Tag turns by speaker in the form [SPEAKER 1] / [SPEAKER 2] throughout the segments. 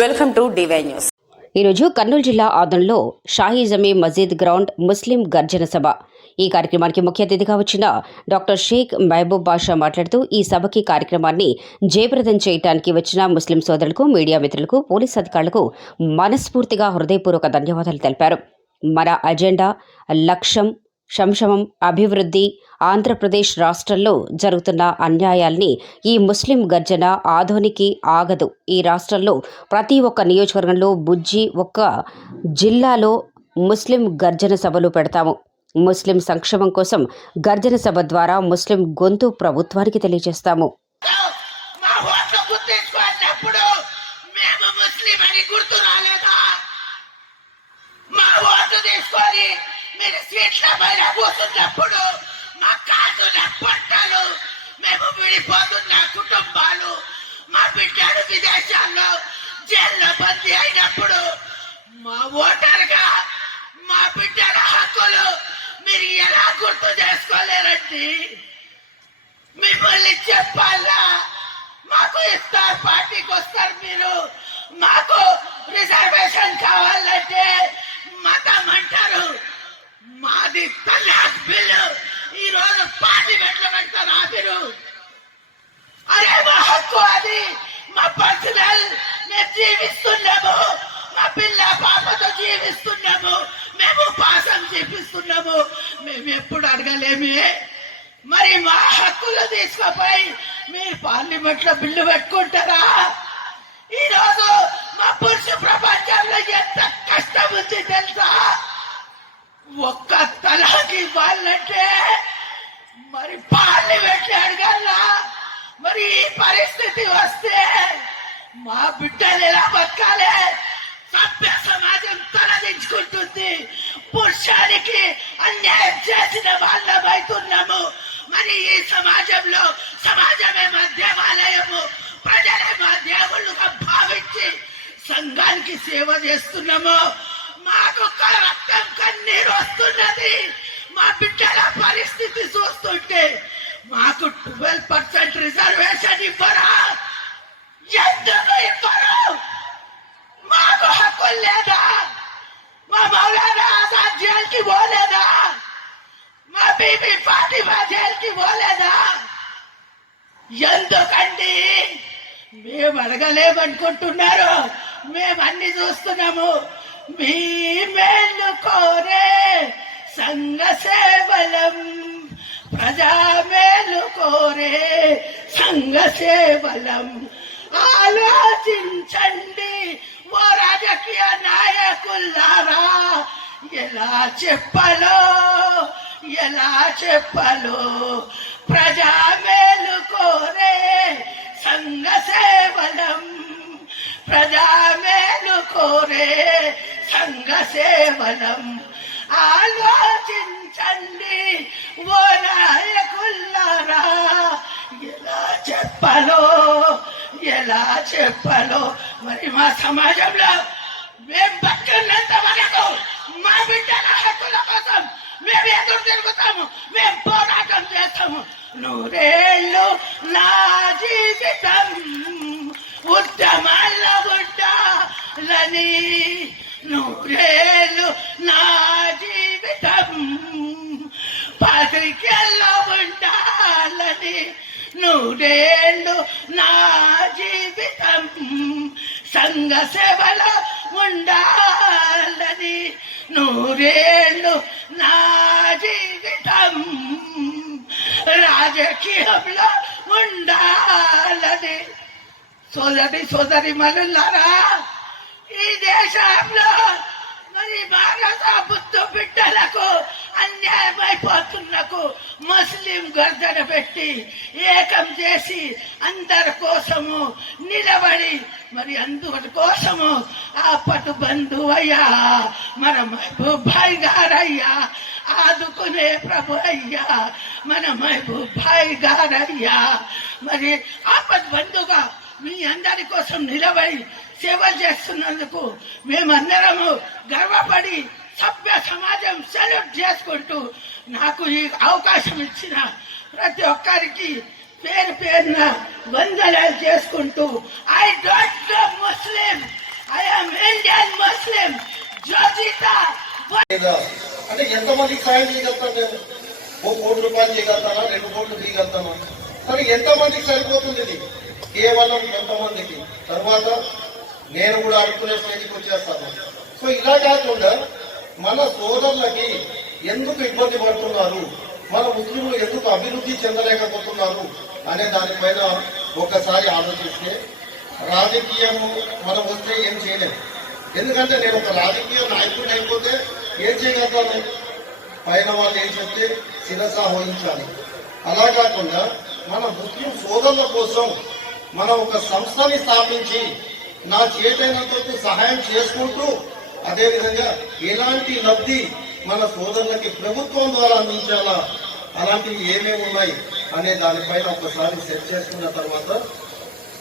[SPEAKER 1] Welcome to DY news
[SPEAKER 2] ఈరోజు కర్నూలు జిల్లా ఆదంలో షాహీ జమీ మజీద్ గ్రౌండ్ ముస్లిం గర్జన సభ. ఈ కార్యక్రమానికి ముఖ్య అతిథిగా వచ్చిన డాక్టర్ షేక్ మహబూబ్ బాషా మాట్లాడుతూ ఈ సభకి కార్యక్రమాన్ని జయప్రదం చేయడానికి వచ్చిన ముస్లిం సోదరులకు మీడియా మిత్రులకు పోలీస్ అధికారులకు మనస్ఫూర్తిగా హృదయపూర్వక ధన్యవాదాలు తెలిపారు. మన అజెండా లక్ష్యం సంక్షమం అభివృద్ధి ఆంధ్రప్రదేశ్ రాష్ట్రంలో జరుగుతున్న అన్యాయాల్ని ఈ ముస్లిం గర్జన ఆధోనికి ఆగదు. ఈ రాష్ట్రంలో ప్రతి ఒక్క నియోజకవర్గంలో బుజ్జి ఒక్క జిల్లాలో ముస్లిం గర్జన సభలు పెడతాము. ముస్లిం సంక్షేమం కోసం గర్జన సభ ద్వారా ముస్లిం గొంతు ప్రభుత్వానికి తెలియజేస్తాము.
[SPEAKER 3] తీసుకొని మీరు స్వీట్లమైన పోతున్నప్పుడు మా కాసుల పంటలు మేము విడిపోతున్న కుటుంబాలు మా బిడ్డలు విదేశాల్లో జైల్లో బందీ అయినప్పుడు మా ఓటర్గా మా బిడ్డల హక్కులు మీరు ఎలా గుర్తు చేసుకోలేరండి? మిమ్మల్ని చెప్పాలా? మాకు ఇస్తారు పార్టీకి వస్తారు మీరు. మాకు రిజర్వేషన్ కావాలంటే మేము ఎప్పుడు అడగలేమి. మరి మా హక్కులు తీసుకోపోయి మీరు పార్లమెంట్లో బిల్లు పెట్టుకుంటారా? ఈ రోజు మా పురుష ప్రపంచంలో ఎంత కష్టం ఉంది తెలుసా? ఒక్క తలాకి ఇవ్వాలంటే మరి పార్లమెంట్ అడగాలా? మరి ఈ పరిస్థితి వస్తే మా బిడ్డలు ఎలా బతకాలి? సభ్య సమాజం తలదించుకుంటుంది. పురుషానికి అన్యాయం చేసిన వాళ్ళం అవుతున్నాము మరి ఈ సమాజంలో సమాజమే మా దేవాలయము ప్రజలే మా దేవుళ్ళుగా భావించి సంఘానికి సేవ చేస్తున్నాము. మాకు రక్తం కన్నీరు వస్తున్నది. మా బిడ్డల పరిస్థితి చూస్తుంటే మాకు ఎందుకండి? మేము అడగలేమనుకుంటున్నారు. మేము అన్ని చూస్తున్నాము. మీ మేలు కోరే సంఘ సేవలం. ప్రజా మేలు కోరే సంఘ సేవలం. ఆలోచించండి. ఓ రాజకీయ నాయకులారా ఎలా చెప్పలో ఎలా చెప్పలో ప్రజా మేలు కోరే సంఘ సేవలం. ప్రజా మేలు కోరే సంఘ సేవలం. ఆలోచించండి ఓ నాయకుల్లారా ఎలా చెప్పాలో ఎలా చెప్పాలో. మరి మా సమాజంలో మేము బతుకున్నంత వరకు మా బిడ్డల హక్కుల కోసం మేము ఎదురు తిరుగుతాము మేము పోరాటం చేస్తాము. నూరేళ్ళు నా జీవితం ఉద్యమాల ఉండాలని నూరేళ్ళు నా జీవితం పత్రికల్లో ఉండాలని నూరేళ్ళు నా జీవితం సంఘ సేవలో ఉండాలని. నూరేళ్ళు నా జీవితం రాజకీయంలో ఉండాలని. సోదరి సోదరి మనులారా ఈ దేశంలో మరి భారత బుద్ధు బిడ్డలకు అన్యాయం అయిపోతున్నకు ముస్లిం గర్దన పెట్టి ఏకం చేసి అందరి కోసము నిలబడి మరి అందుకోసము కోసము ఆ పటు బంధువయ్యా మన మహబూబ్భాయ్ గారయ్యా ఆదుకునే ప్రభు అయ్యా మన మహబూబ్భాయ్ గారయ్యా. మరి ఆపద్ బంధుగా మీ అందరి కోసం నిలబడి సేవ చేస్తున్నందుకు మేమందరము గర్వపడి సభ్య సమాజం సెలెక్ట్ చేసుకుంటూ నాకు ఈ అవకాశం ఇచ్చిన ప్రతి ఒక్కరికి పేరు పేరున వందనాలు చేసుకుంటూ I don't know Muslim
[SPEAKER 1] I'm Indian Muslim జోజిత అంటే ఎంతమంది సాయం చేయగలుగుతాను నేను ఓ కోటి రూపాయలు చేయగలుగుతానా రెండు కోట్లు తీయగలుగుతానా కానీ ఎంతమందికి సరిపోతుంది ఇది? కేవలం ఎంతమందికి? తర్వాత నేను కూడా అనుకునే స్టేజ్కి వచ్చేస్తాను. సో ఇలా కాకుండా మన సోదరులకి ఎందుకు ఇబ్బంది పడుతున్నారు? మన ముస్లింలు ఎందుకు అభివృద్ధి చెందలేకపోతున్నారు? అనే దానిపైన ఒకసారి ఆలోచిస్తే రాజకీయము మనం వస్తే ఏం చేయలేము. ఎందుకంటే నేను ఒక రాజకీయ నాయకుడిని అయిపోతే ఏం చేయగలుగుతాను? పైన వాళ్ళు ఏం చెప్తే శిరస వహించాలి. అలా కాకుండా మన ముస్లిం సోదరుల కోసం మనం ఒక సంస్థని స్థాపించి నా చేతైనంత సహాయం చేసుకుంటూ అదేవిధంగా ఎలాంటి లబ్ధి మన సోదరులకి ప్రభుత్వం ద్వారా అందించాలా? అలాంటివి ఏమేమి ఉన్నాయి? అనే దానిపైన ఒకసారి సెట్ చేసుకున్న తర్వాత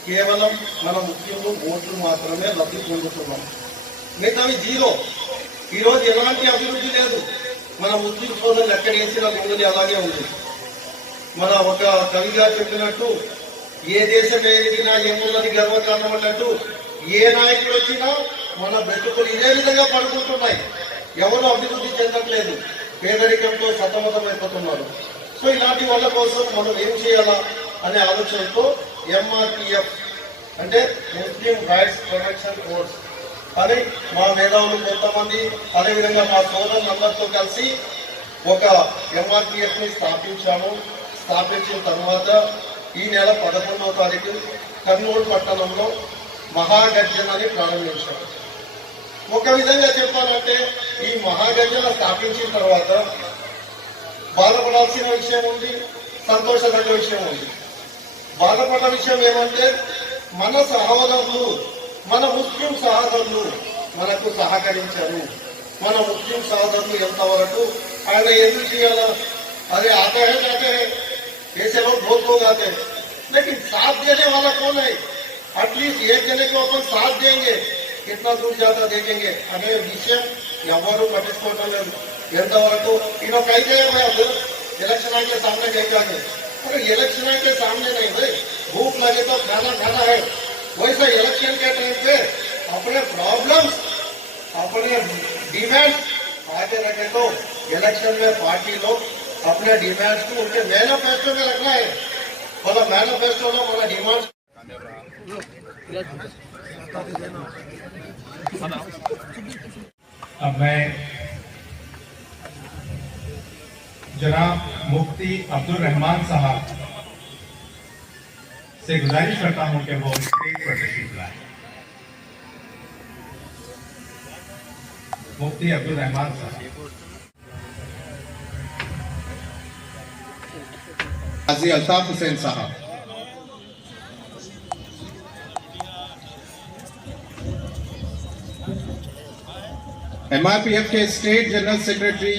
[SPEAKER 1] కేవలం మన ముస్లింలు ఓట్లు మాత్రమే లబ్ధి పొందుతున్నాం. మిగతావి జీరో. ఈరోజు ఎలాంటి అభివృద్ధి లేదు. మన ముస్లిం సోదరులు ఎక్కడ వేసినా గొంగలి అలాగే ఉంది. మన ఒక కవిగా చెప్పినట్టు ఏ దేశం ఏదిగినా ఏమున్నది గర్వకారణం అన్నట్టు ఏ నాయకుడు వచ్చినా మన బ్రతుకులు ఇదే విధంగా పడుకుంటున్నాయి. ఎవరు అభివృద్ధి చెందట్లేదు. పేదరికంతో సతమతమైపోతున్నారు. సో ఇలాంటి వాళ్ళ కోసం మనం ఏం చేయాలా అనే ఆలోచనతో ఎంఆర్పిఎఫ్ అంటే ముస్లిం రైట్స్ ప్రొటెక్షన్ ఫోర్స్ అని మా మేధావులు కొంతమంది అదేవిధంగా మా సోదరులందరితో కలిసి ఒక ఎంఆర్పిఎఫ్ని స్థాపించాము. స్థాపించిన తర్వాత ఈ నెల పదకొండవ తారీఖు కర్నూలు పట్టణంలో మహాగర్జనని ప్రారంభించాము ఒక విధంగా చెప్పాలంటే ఈ మహాగర్జన స్థాపించిన తర్వాత బాధపడాల్సిన విషయం ఉంది సంతోషదగ్గ విషయం ఉంది బాధపడ్డ విషయం ఏమంటే మన సహోదరులు మన ముస్లిం సహోదరులు మనకు సహకరించారు మన ముస్లిం సహోదరులు ఎంతవరకు ఆయన ఎందుకు చేయాలా अरे आते हैं जाते हैं ऐसे लोग बहुत लोग आते हैं लेकिन साथ देने वाला कौन है एटलीस्ट एक जने को अपन साथ देंगे कितना दूर जाता देखेंगे అనే విషయం ఎవరు పట్టించుకోవటం ಎಂತವತ್ತು इलेक्शन आयोग सामने लेके अरे इलेक्शन आयोग सामने नहीं भाई भूख लगे तो खाना खाना है वैसा इलेक्शन के टाइम पे अपने प्रॉब्लम्स अपने डिमांड आगे रखे तो इलेक्शन में पार्टी लोग अपने डिमांड्स को उनके मैनोफेस्टो में रखना है बोला मैनिफेस्टो में बोला डिमांड
[SPEAKER 4] अब मैं जनाब मुफ्ती अब्दुल रहमान साहब से गुजारिश करता हूँ कि वो स्टेज पर तशरीफ़ लाए। मुफ्ती अब्दुल रहमान साहब। काजी अल्ताफ हुसैन साहब। एमआरपीएफ के स्टेट जनरल सेक्रेटरी